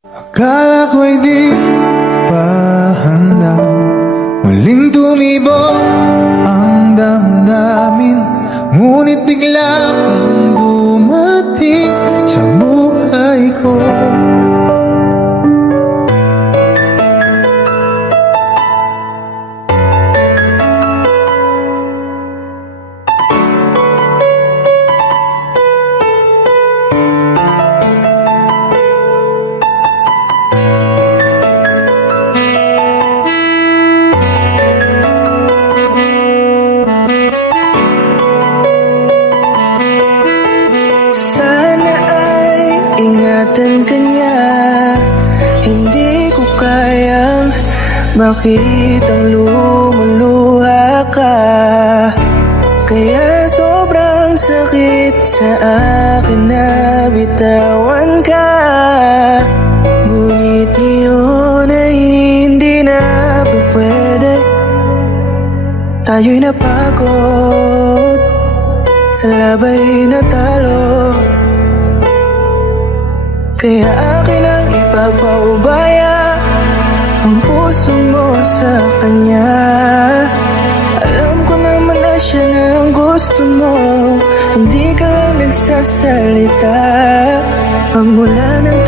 Akala ko'y di pa handa, muling tumibok ang damdamin, ngunit bigla kang dumating sa buhay ko. Sana ay ingatan ka niya, hindi ko kayang makitang lumuluha ka. Kaya sobrang sakit sa akin na bitawan ka. Ngunit ngayon ay hindi na pwede, tayo'y napagod, sa labay na talo. Kaya akin ang ipapaubaya ang puso mo sa kanya. Alam ko naman na siya na ang gusto mo, hindi ka lang nagsasalita. Pagmula na